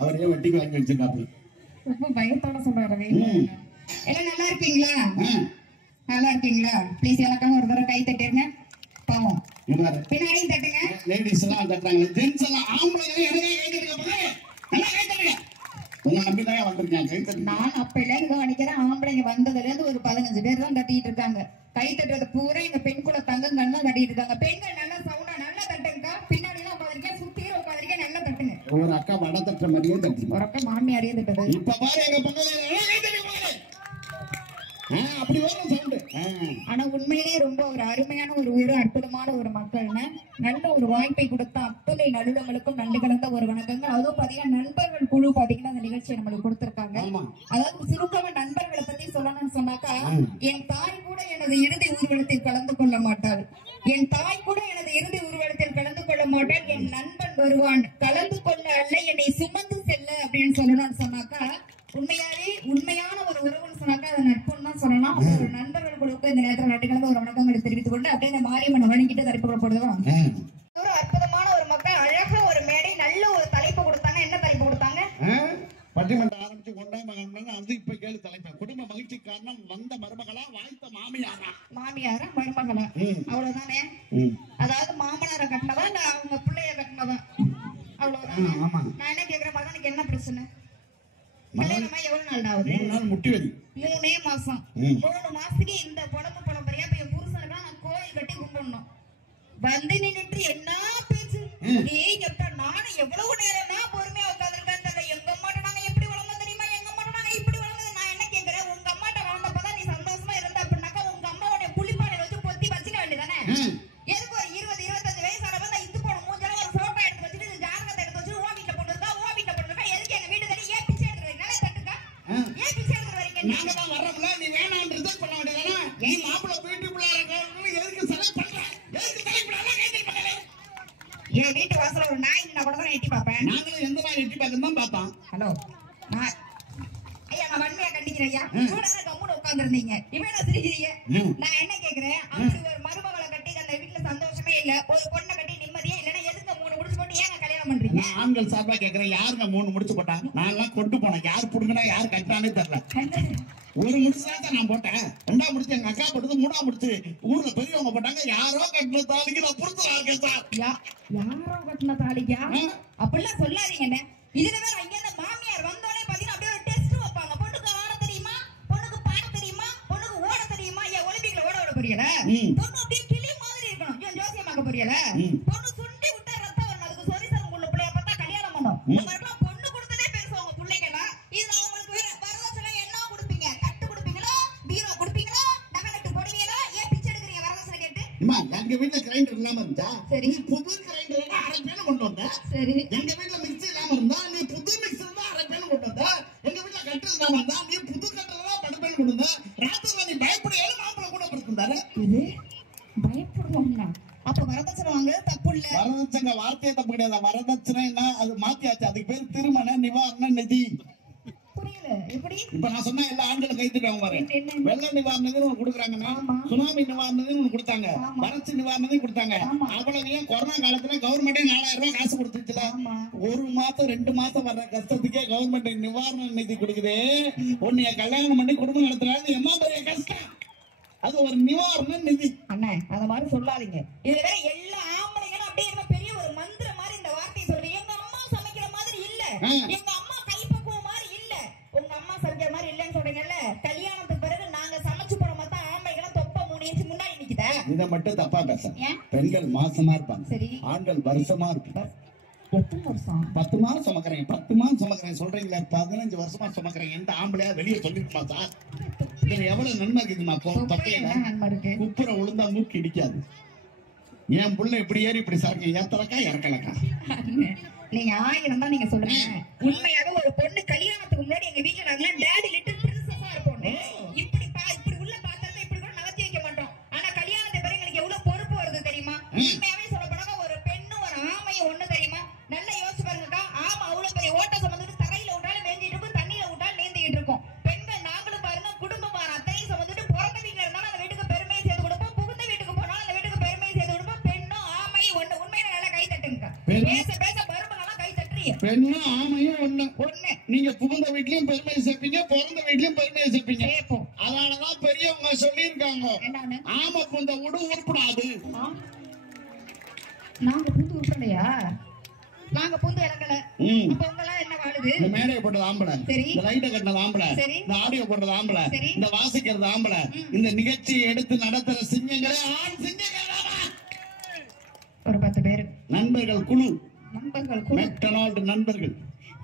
அவரே வட்டிக்கு வாங்கி வச்சிருக்காரு. ரொம்ப பயத்தோட சொல்றாரு. எல்லாம் நல்லா இருக்கீங்களா? நல்லா இருக்கீங்களா? ப்ளீஸ் எல்லாருக்கும் ஒரு தடவை கை தட்டிருங்க. பாவம் பின்னாடியும் தட்டுங்க. லேடிஸ் எல்லாம் தட்டுறாங்க, ஜென்ஸ் எல்லாம் ஆம்பளை எனக்கே கை தட்டுங்க. நல்லா கை தட்டுங்க. உங்க நம்பிதான் வந்திருக்காங்க கை தட்டு. நான் அப்பையில இருந்து நினைக்கிறேன், ஆம்பளைங்க வந்ததுல இருந்து ஒரு 15 பேர் தான் தட்டிட்டு இருக்காங்க. கை தட்டுறது பூரா எங்க பெண் குல தங்கங்கள் தான் தட்டிட்டு இருக்காங்க. பெண்கள் நல்லா சவுண்டா நல்லா தட்டுங்கக்கா. பின்னாடி எல்லாம் உட்காந்துருக்கேன், சுத்திர உட்காந்துருக்கேன், நல்லா தட்டுங்க. ஒரு அக்கா வடை தட்டுற மாதிரியே தட்டுங்க. ஒரு அக்கா மாமியாரையே தட்டுது. இப்ப பாரு எங்க பக்கத்துல அப்படி வரும் சவுண்டு. ஆனா உண்மையிலேயே ரொம்ப ஒரு அருமையான ஒரு அற்புதமான ஒரு மக்கள்னு நல்ல ஒரு வாய்ப்பை கொடுத்த அத்தனை நல்லுடங்களுக்கும் நன்றி கலந்த ஒரு வணக்கங்கள். அதுவும் பாத்தீங்கன்னா நண்பர்கள் குழு பாத்தீங்கன்னா அந்த நிகழ்ச்சியை நம்மளுக்கு கொடுத்திருக்காங்க. அதாவது சுருக்கமா நண்பர்களை பத்தி சொல்லணும்னு சொன்னாக்கா, என் தாய் கூட எனது இறுதி ஊர்வலத்தில் கலந்து கொள்ள மாட்டாள். என் தாய் கூட எனது இறுதி ஊர்வலத்தில் கலந்து கொள்ள மாட்டாள். என் நண்பன் வருவான் கலந்து கொள்ள அல்ல, என்னை சுமந்து செல்ல அப்படின்னு சொல்லணும்னு சொன்னாக்கா, உண்மையான ஒரு உறவுன்னு சொன்னாக்கா அதை நட்புன்னு தான் சொல்லணும். ஒரு நண்பர்கள் குழுவுக்கு இந்த நேரத்தில் நட்டுக்களந்த ஒரு வணக்கங்களை தெரிவித்துக் கொண்டு அப்படியே இந்த மாரியம்மன் வணங்கிட்டு தரிப்பு போடுறதுதான். ஒரு அற்புதமான ஒரு மக்கள், அழகா ஒரு மேடை, நல்ல ஒரு தலைப்பு கொடுத்தாங்க. என்ன தலைப்பு கொடுத்தாங்க? பட்டிமன்றம் ஆரம்பிச்சு கொண்டாங்க. அது இப்ப கேளு தலைப்பு. குடும்ப மகிழ்ச்சி காரணம் வந்த மருமகளா வாய்த்த மாமியாரா? மாமியாரா மருமகளா? அவ்வளவுதானே. அதாவது மாமனார கட்டினதா இல்ல அவங்க பிள்ளைய கட்டினதா? அவ்வளவுதானே. நான் என்ன கேக்குறேன், மகனுக்கு என்ன பிரச்சனை? எவ்வளவு நாள் ஆகுது? 3 நாள் முட்டி வலி. 3 மாசம். 3 மாசத்துக்கு இந்த புடம்பு புலம்பரியா இப்ப என் புருஷனுக்கு நான் கோயில் கட்டி கும்பிடணும். வந்து நின்னுட்டு என்ன பேச்சு? நானும் எவ்வளவு நேரம்னா பொறுமையா உட்காந்துருக்கேன். எங்க அம்மாட்ட நாங்க எப்படி வளர்ந்தோம் தெரியுமா? எங்க அம்மாட்ட நாங்க இப்படி வளர்ந்தது. நான் என்ன கேட்கிறேன், உங்க அம்மாட்ட வளர்ந்தப்பதான் நீ சந்தோஷமா இருந்த அப்படின்னாக்கா உங்க அம்மாவுடைய புளிப்பானை வச்சு பொத்தி வச்சுக்க வேண்டியதானே? எதுக்கு ஒரு 20-25 வயசானவங்க நான் இத்து போன மூஞ்சால ஒரு போட்டோ எடுத்து வச்சுட்டு ஜாதகத்தை எடுத்து வச்சு ஓ வீட்டுல போட்டுருக்கா, ஓ வீட்டுல போட்டுருக்கா. எதுக்கு எங்க வீடு தண்ணி ஏன் பிச்சை எடுத்து நல்லா தட்டுக்கா? ஏன் பிச்சை எடுத்து வரீங்க? நாங்க தான் வர்றோம்ல, நீ வேணாம் ரிசல்ட் பண்ண வேண்டியதானே? நீ மாப்பிள்ள வீட்டுக்குள்ள இருக்க எதுக்கு செலக்ட் பண்ற? எதுக்கு செலக்ட் பண்ணல? கைது பண்ணல. என் வீட்டு வாசல்ல ஒரு நாய் நின்னா கூட தான் எட்டி பாப்பேன். நாங்களும் எந்த நாய் எட்டி பார்க்கணும் தான் பார்த்தோம். ஹலோ ஐயா, நான் வன்மையா கண்டிக்கிறேன் ஐயா. கூட கம்முன்னு உட்கார்ந்துருந்தீங்க, இவன் என்ன சிரிக்கிறீங்க? நான் என்ன கேக்குறேன், அப்படி ஒரு மருமகளை கட்டி அந்த வீட்டுல சந்தோஷமே இல்ல, ஒரு பொண்ணை கட்டி நிம்மதியே இல்லைன்னா எதுக்கு 3 முடிச்சு போட்டு ஏங்க கல்யாணம் பண்றீங்க? ஆண்கள் சார்பா கேக்குறேன், யாருங்க 3 முடிச்சு போட்டாங்க? நான் எல்லாம் கொண்டு போனேன், யார் புடுங்கினா யார் கட்டானே தெரியல. ஒரு முடிச்சுதான் நான் போட்டேன், 2ஆம் முடிச்சு எங்க அக்கா போட்டது, 3ஆம் முடிச்சு ஊர்ல பெரியவங்க போட்டாங்க. யாரோ கட்டின தாலிக்கு நான் புடிச்சா இருக்கேன் சார். யாரோ கட்டின தாலிக்கா? அப்படிலாம் சொல்லாதீங்க. இதுல வேற இங்க இந்த மாமியார் வந்தோடனே பாத்தீங்கன்னா அப்படியே ஒரு டெஸ்ட் வைப்பாங்க. பொண்ணுக்கு ஆட தெரியுமா, பொண்ணுக்கு பாட தெரியுமா, பொண்ணுக்கு ஓட தெரியுமா? ஏன் ஒலிம்பிக்ல ஓட புரியல? பொண்ணு அப்படியே கிளி மாதிரி இருக்கணும், ஏன் ஜோசியமாக்க புரியல? பொண்ணு சுண்டி விட்டா ரத்தம் வரணும், அதுக்கு சொரிசரம் உள்ள பிள்ளைய பார்த்தா கல்யாணம் பண்ணும். உங்களுக்குலாம் பொண்ணு கொடுத்ததே பெருசு உங்க பிள்ளைங்கலாம். இது அவங்களுக்கு வேற வரதட்சணை என்ன கொடுப்பீங்க? கட்டு கொடுப்பீங்களா, பீரோ கொடுப்பீங்களா, நகை நட்டு போடுவீங்களா? ஏன் பிச்சை எடுக்கிறீங்க வரதட்சணை கேட்டு? எங்க வீட்டுல கிரைண்டர் இல்லாம இருந்தா சரி, புது கிரைண்டர் அரை பேன கொண்டு வந்த. சரி, எங்க வீட்டுல மிக்ஸி இல்லாம இருந்தா நீ புது மிக்ஸி தான் அரை பேன கொண்டு வந்த. எங்க வீட்டுல கட்டில் இல்லாம இருந்தா நீ புது கட்டில் தான் படுப்பேன் கொண்டு வந்த. ராத்திரில நீ பயப்படையால மாப்பிள்ள கூட படுத்திருந்தாரு. இது பயப்படுவாங்க. அப்ப வரதட்சணை வாங்க தப்பு இல்ல. வரதட்சணை வார்த்தையே தப்பு கிடையாது. வரதட்சணைன்னா அது மாத்தியாச்சு, அதுக்கு பேர் திருமண நிவாரண நிதி. புரியல எப்படி? இப்ப நான் சொன்னா எல்லா ஆண்களும் கைத்துட்டாங்க பாரு. வெள்ள நிவாரண நிதி ஒண்ணு கொடுக்குறாங்கன்னா, சுனாமி நிவாரண நிதி ஒண்ணு கொடுத்தாங்க, வறட்சி நிவாரண நிதி கொடுத்தாங்க. அவ்வளவையும் கொரோனா காலத்துல கவர்மெண்டே 4000 ரூபாய் காசு கொடுத்துச்சுல. 1 மாசம் 2 மாசம் வர்ற கஷ்டத்துக்கே கவர்மெண்ட் நிவாரண நிதி கொடுக்குது. உன்னைய கல்யாணம் பண்ணி குடும்பம் நடத்துறாங்க, என்ன பெரிய கஷ்டம். அது ஒரு நிவாரண நிதி. அண்ணா அந்த மாதிரி சொல்லாதீங்க. இதுல எல்லா ஆம்பளைங்களும் அப்படியே பெரிய ஒரு மந்திர மாதிரி இந்த வார்த்தையை சொல்றீங்க. எங்க அம்மா சமைக்கிற மாதிரி இல்ல, எங்க அம்மா கைப்பக்குவம் மாதிரி இல்ல, உங்க அம்மா சமைக்கிற மாதிரி இல்லன்னு சொல்றீங்கல்ல. கல்யாணத்துக்கு பிறகு நாங்க சமைச்சு போற மாதிரி ஆம்பளைங்களும் தொப்ப 3 இன்ச் முன்னாடி நிக்குதா? இதை மட்டும் தப்பா பேச. பெண்கள் மாசமா இருப்பாங்க, சரி, ஆண்கள் வருஷமா இருப்பாங்க. 10 வருஷம் 10 மாதம் சுமக்கிறேன், 10 மாதம் சுமக்கிறேன் சொல்றீங்களா? 15 வருஷமா சுமக்கிறேன். எந்த ஆம்பளையா வெளியே சொல்லிருக்குமா சார்? இதுல எவ்வளவு நன்மை இருக்குதுமா? குப்புற உளுந்தா மூக்கு இடிக்காது. என் புள்ள இப்படி ஏறி இப்படி சாக்க ஏத்தலக்கா இறக்கலக்கா. நீங்க 1000 தான் நீங்க சொல்லுங்க. உண்மையாக ஒரு பொண்ணு கல்யாணத்துக்கு முன்னாடி எங்க வீட்டுல நாங்க டாடி லிட்டில் பிரின்சஸா இருப்போம். இப்படி உள்ள பாத்திரத்தை இப்படி கூட நகர்த்தி வைக்க மாட்டோம். ஆனா கல்யாணத்துக்கு பிறகு எனக்கு எவ்வளவு பொறுப்பு வருது தெரியுமா? உண்மையாவே சொல்லப்படாம ஒரு பெண்ணு ஒரு ஆமையும் ஒண்ணு தெரியுமா? நல்லா யோசிச்சு பாருங்கக்கா. ஆமா அவ்வளவு பெரிய ஓட்ட சுமந்துட்டு தரையில விட்டாலும் மேஞ்சிட்டு இருக்கும், தண்ணியில விட்டாலும் நீந்திட்டு இருக்கும். பெண்கள் நாங்களும் பாருங்க, குடும்பம் அத்தையும் சுமந்துட்டு பிறந்த வீட்டுல இருந்தாலும் அந்த வீட்டுக்கு பெருமையை சேர்த்து கொடுப்போம், புகுந்த வீட்டுக்கு பேச பேச மருமகளெல்லாம் கை தட்டுறீங்க. பெண்ணும் ஆமையும் ஒண்ணு. ஒண்ணு. நீங்க புகுந்த வீட்லயும் பெருமையை சேர்ப்பீங்க, பிறந்த வீட்லயும் பெருமையை சேர்ப்பீங்க. கேப்போம். அதனாலதான் பெரியவங்க சொல்லியிருக்காங்க, என்னன்னு? ஆமை புந்த உடு உருப்படாது. நாங்க பூந்து உருப்பலையா? நாங்க பூந்து இறங்கல. அப்ப உங்களாம் என்ன வாழுது? இந்த மேடையை போட்டது ஆம்பளை, சரி. இந்த லைட்டை கட்டினது ஆம்பளை, சரி. இந்த ஆடியோ போட்டது ஆம்பளை, சரி. இந்த வாசிக்கிறது ஆம்பளை, இந்த நிகழ்ச்சியை எடுத்து நடத்துற சிங்கங்களே ஆண் சிங்கங்களா? ஒரு 10 பேரு நண்பர்கள் குழு, நண்பர்கள் குழு, மெக்டொனால்டு நண்பர்கள்.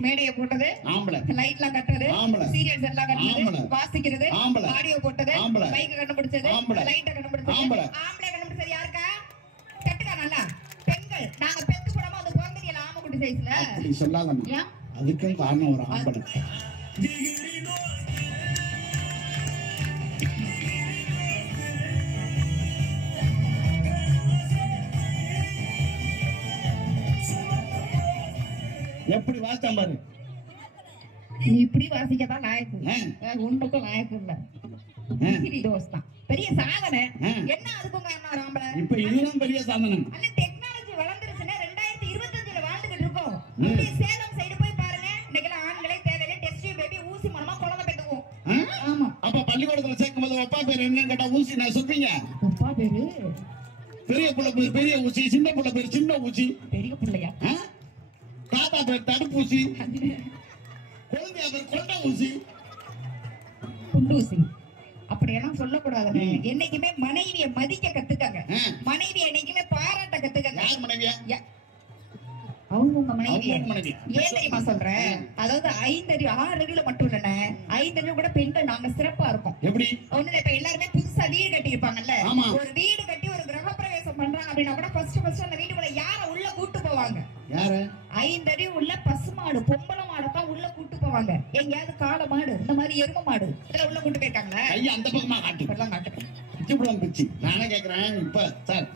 மேடையை போட்டது ஆம்பளை, லைட்லாம் கட்டுறது ஆம்பளை, சீரியல்ஸ் எல்லாம் ஆம்பளை, கட்டுறது, வாசிக்கிறது ஆம்பளை, ஆடியோ போட்டது ஆம்பளை, மைக் கண்டுபிடிச்சது ஆம்பளை, லைட்டை கண்டுபிடிச்சது ஆம்பளை, ஆம்பளை கண்டுபிடிச்சது யாருக்கா? கட்டுக்கா நல்லா பெண்கள். நாங்க பெத்து போடாம அந்த குழந்தைகள ஆம குட்டி சைஸ்ல அப்படி சொல்லாதம்மா. அதுக்கும் காரணம் ஒரு ஆம்பளை. எப்படி வாசித்தான் பாரு. நீ இப்படி வாசிக்கதான் லாயக்கு, உண்மைக்கும் லாயக்கு இல்ல. தோஸ் தான் பெரிய சாதனை. என்ன அதுக்கும் காரணம் ஆம்பளை. இப்ப இதுதான் பெரிய சாதனை. அல்ல டெக்னாலஜி வளர்ந்துருச்சுன்னா 2025ல வாழ்ந்துகிட்டு இருக்கோம். சேலம் சைடு போய் பாருங்க, இன்னைக்கெல்லாம் ஆண்களே தேவையில்லை. டெஸ்ட் பேபி ஊசி மூலமா குழந்தை பெற்றுக்குவோம். ஆமா. அப்ப பள்ளிக்கூடத்துல சேர்க்கும் போது அப்பா பேர் என்னன்னு கேட்டா ஊசி நான் சொல்றீங்க. அப்பா பேரு பெரிய புள்ள பேர் பெரிய ஊசி, சின்ன புள்ள பேர் சின்ன ஊசி. பெரிய பிள்ளையா? தாத்தா பேர் தடுப்பூசி, குழந்தையா பேர் கொண்ட ஊசி, குண்டூசி. அப்படியெல்லாம் சொல்லக்கூடாதுங்க. என்னைக்குமே மனைவியை மதிக்க கத்துக்கங்க. மனைவி என்னைக்குமே பாராட்ட கத்துக்கங்க. யார் மனைவியா? அவங்க மனைவி. ஏன் தெரியுமா சொல்றேன்? அதாவது 5 அறிவு 6 அறிவுல மட்டும் இல்ல, 5 அறிவு கூட பெண்கள் நாங்க சிறப்பா இருக்கோம். எப்படி? ஒண்ணு இப்ப எல்லாருமே புதுசா வீடு கட்டி இருப்பாங்கல்ல. ஆமா. ஒரு வீடு கட்டி ஒரு கிரகப்பிரவேசம் பண்றாங்க அப்படின்னா கூட ஃபர்ஸ்ட் அந்த வீட்டுக்குள்ள யார உள்ள கூட்டு போவாங்க? யாரு? 5 அறிவு உள்ள பசுமாடு, பொம்பளை மாடத்தான் உள்ள கூட்டு போவாங்க. எங்கேயாவது காளை மாடு, இந்த மாதிரி எரும மாடு இதெல்லாம் உள்ள கூட்டு போயிருக்காங்களா? ஐயா அந்த பக்கமா காட்டு. இப்பெல்லாம் காட்டுறேன். பிச்சு பிச்சு. நானே கேக்குறேன், இப்ப சார்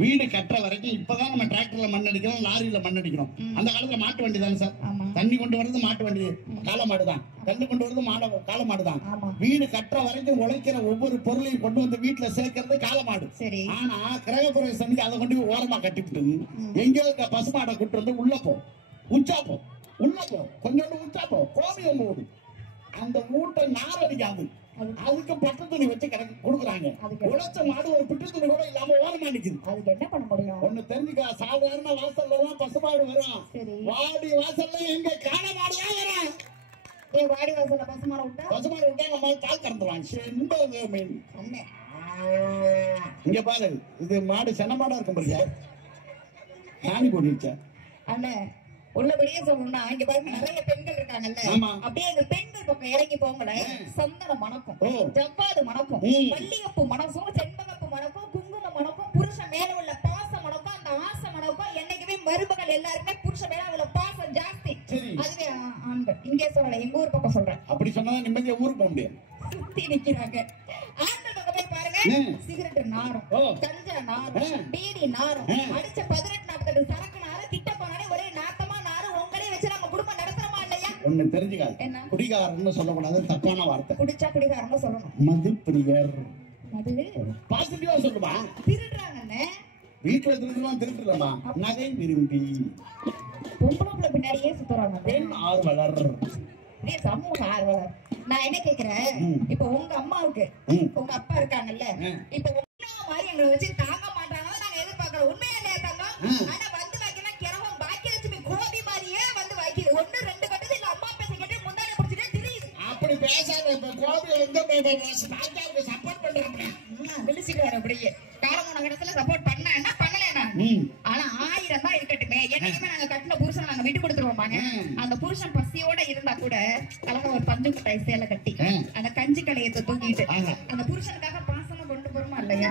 வீடு கட்டுற வரைக்கும் இப்பதான் நம்ம டிராக்டர்ல மண் அடிக்கிறோம், லாரியில மண் அடிக்கிறோம். அந்த காலத்துல மாட்டு வண்டி தானே சார். தண்ணி கொண்டு வர்றது மாட்டு வண்டி, காளை மாடு தான். தண்ணி கொண்டு வர்றது காளை மாடு தான். வீடு கட்டுற வரைக்கும் உழைக்கிற ஒவ்வொரு பொருளையும் கொண்டு வந்து வீட்டுல சேர்க்கறது காளை மாடு. ஆனா கிரகப்பிரவேசம் அதை கொண்டு போய் ஓரமா கட்டிவிட்டு எங்கேயோ இருக்க பசுமாடை கூட்டு வந்து உள்ள போ, உச்சா போ, உள்ள போ, கொஞ்சோண்டு உச்சா போ, கோமியம் போடு. அந்த மூட்டை நார் அடிக்காது, அதுக்கு பட்டு துணி வச்சு கொடுக்குறாங்க. உழைச்ச மாடு ஒரு பிட்டு துணி கூட இல்லாம ஓரமா நிக்குது. அதுக்கு என்ன பண்ண முடியும்? ஒண்ணு தெரிஞ்சுக்க, சாதாரண வாசல்ல தான் பசுமாடு வரும், வாடி வாசல்ல எங்க காளை மாடு தான் வரும். வாடி வாசல்ல பசுமாடு விட்டா நம்ம கால் கறந்துருவாங்க. இங்க பாரு, இது மாடு சென்ன மாடா இருக்கும் பாருங்க, சாணி போட்டுச்சா அண்ணே. உள்ளபடியே சொல்லணும்னா இங்க பாருங்க, நிறைய பெண்கள் இருக்காங்கல்ல, அப்படியே அந்த பெண்கள் பக்கம் இறங்கி போங்கல, சந்தனம் மணக்கும், ஜவ்வாது மணக்கும், மல்லிகைப்பூ மணக்கும், செண்பகப்பூ மணக்கும், குங்குமம் மணக்கும், புருஷன் மேல உள்ள பாசம் மணக்கும். அந்த ஆசை மணக்கும். என்னைக்குமே மருமகள் எல்லாருமே புருஷன் மேல உள்ள பாசம் ஜாஸ்தி. அதுவே ஆண்கள். இங்கே சொல்லல, எங்க ஊர் பக்கம் சொல்றேன். அப்படி சொன்னா நிம்மதியா ஊருக்கு போக முடியாது. சுத்தி நிக்கிறாங்க. ஆண்கள் பக்கம் போய் பாருங்க, சிகரெட் நாரும், கஞ்சா நாரும், பீடி நாரும், அடிச்ச 18-48 சரக்கு நாரும், கிட்ட போனாலே ஒரே நாத்தமா நாரும். உங்களே வச்சு நம்ம குடும்பம் நடத்துறோமா இல்லையா? ஒண்ணு தெரிஞ்சுக்காது, குடிகாரன்னு சொல்லக்கூடாது, தப்பான வார்த்தை. குடிச்சா குடிகாரன்னு சொல்லணும். மது பிரியர். மது பாசிட்டிவா சொல்லுமா? திருடுறாங்கன்னு வீட்டுல திருடுறமா? நகை விரும்பி பொம்பளை பின்னாடியே சுத்துறாங்க. பெண் ஆர்வலர், சமூக ஆர்வலர். நான் என்ன கேக்குறேன், இப்ப உங்க அம்மாவுக்கு உங்க அப்பா இருக்காங்கல்ல, இப்ப மாதிரி எங்களை வச்சு தாங்க மாட்டாங்க. நாங்க எதிர்பார்க்கறோம். உண்மையா இல்லையா தங்கம்? ஆனா வந்து வைக்கினா கிரகம் பாக்கியலட்சுமி கோபி மாதிரியே வந்து வைக்கிது. 1 2 கட்டது இல்ல, அம்மா பேச கேட்டு முந்தானை பிடிச்சிட்டே தெரியுது. அப்படி பேசாத. இப்ப கோபி வந்து தாத்தாவுக்கு சப்போர்ட் பண்றாங்க. விழிச்சுக்கிறாரு அப்படியே. காலமான கடத்துல சப்போர்ட் பண்ண என்ன பண்ணலனா? ஆனா 1000 தான் இருக்கட்டுமே, என்னைக்குமே நாங்க கட்டின புருஷன் நாங்க விட்டு கொடுத்துருவோமாங்க. அந்த புருஷன் பசியோட இருந்தா கூட அழகா ஒரு பஞ்சு மிட்டாய் சேலை கட்டி அந்த கஞ்சி கலையத்தை தூக்கிட்டு அந்த புருஷனுக்காக பாசமா கொண்டு போறோமா இல்லையா?